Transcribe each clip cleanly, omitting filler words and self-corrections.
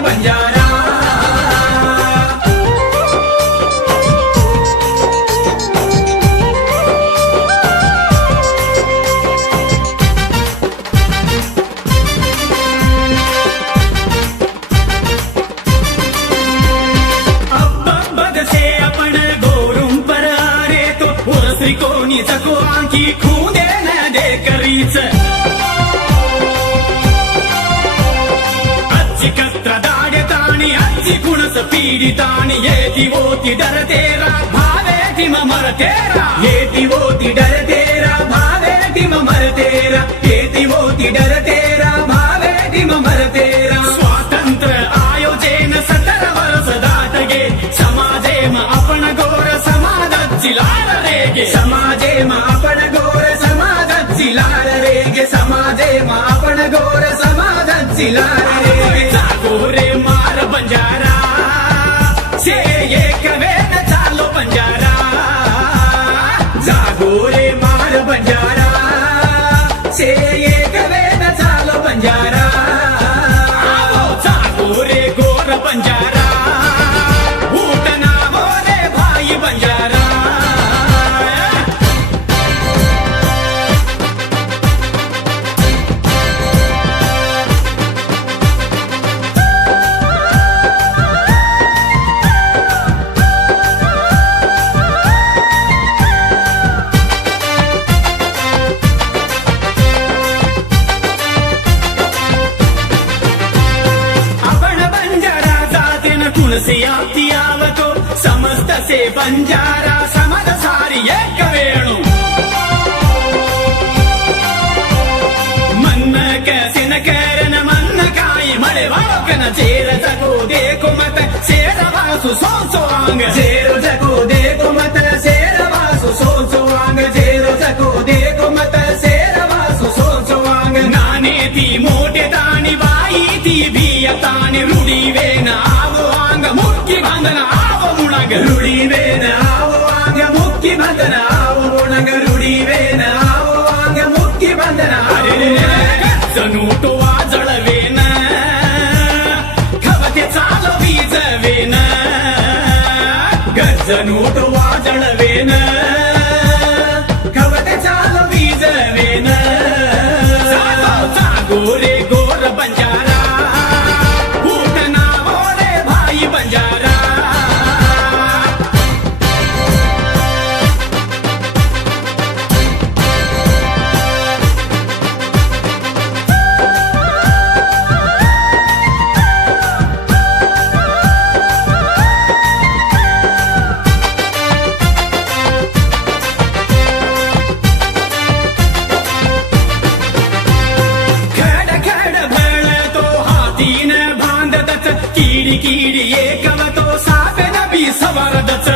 भाई बंजारा। कोणी चको आंकी खूंदे न दे करीच अज्जी कत्र दाड्यताणी अज्जी कुणस पीडिताणी येती वोती डर तेरा भावे तिम मर तेरा येती वोती डर तेरा भावे तिम मर तेरा येती वोती डर तेरा भावे तिम मर तेरा। स्वातंत्र्य आयोजेन 17 वर्ष दाटगे समाजे म आपण गोर समाजाची लाल रेगे समाजे म आपण गोर समाजाची लाल रेगे समाजे म आपण गोर समाजाची लाल रेगे। जागो रे मार बंजारा से एक वेद चालो बंजारा जागो रे मार बंजारा से एक वेद चालो बंजारा। जागो रे गोर बंजारा उठना बोले भाई बंजारा। तुलसी आवतो समस्त से बंजारा समद सारी एक वेणु मन कैसे न करन मन काई मळे वाकन चेर जगो देखो मत शेर वासु सोचो आंग जेरो जगो देखो मत शेर वासु सोचो आंग जेरो जगो देखो मत शेर वासु सोचो आंग। नाने ती मोठे ताणी बाई ती बियताणी रूढी वेन आवो आंग मुक्की बंधन आवो मुणंग रूढी वेन आवो आंग मुक्की बंधन आवो मुणंग रूढी वेन आवो आंग मुक्की बंधन। अरे गजनूटो वाजळवेन खवते चालो वीजवेन गजनूटो वाजळवेन खवते चालो वीजवेन। जागो रे गोर बंजारा उठना बोले भाई बंजारा। कीडी कीडी एकवतो सापे नबी सवारदच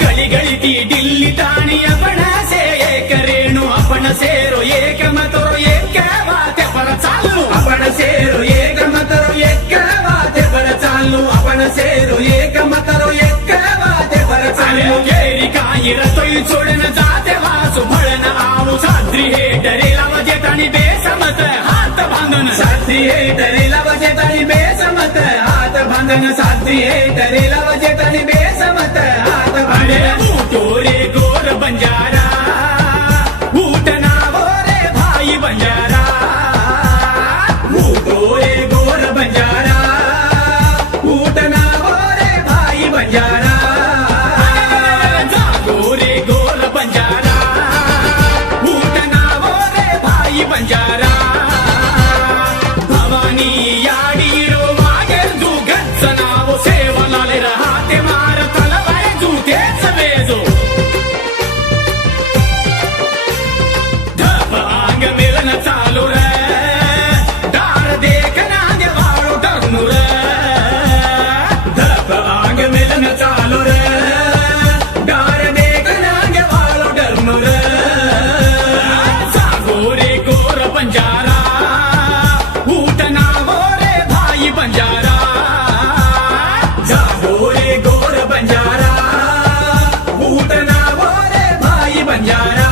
गली गली ती दिल्ली ताणी आपण से एक रेणू आपण सेरो एक मतो एक वाते पर चालू आपण सेरो एक मतो एक वाते पर चालू आपण सेरो एक मतो एक वाते पर चालू। गेरी काही रतोई सोडन जाते वासु भळन आवू साद्री हे डरेला वजे ताणी बेसमत हात बांधन साथी हे डरेला वजे ताणी बेसमत हात बांधन साथी हे डरेला वजे ताणी बेसमत हात बांधन। उठो रे गोर बंजारा उठना बोले भाई बंजारा उठो रे गोर बंजारा उठना बोले भाई बंजारा। जागो रे गोर बंजारा उठना बोले भाई बंजारा। भवानी याडी रो मागेर जू गच्च नावो सेवनाले राहते मार तलवाय जू तेच वेजो धप आंग मिलन चालू रे दार देख नांगे वाळो डरनु रे धप आंग मिलन चालू रे दार देख नांगे वाळो डरनु रे। जागो रे गोर बंजारा उठना बोले भाई बंजारा जागो रे गोर बंजारा उठना बोले भाई बंजारा।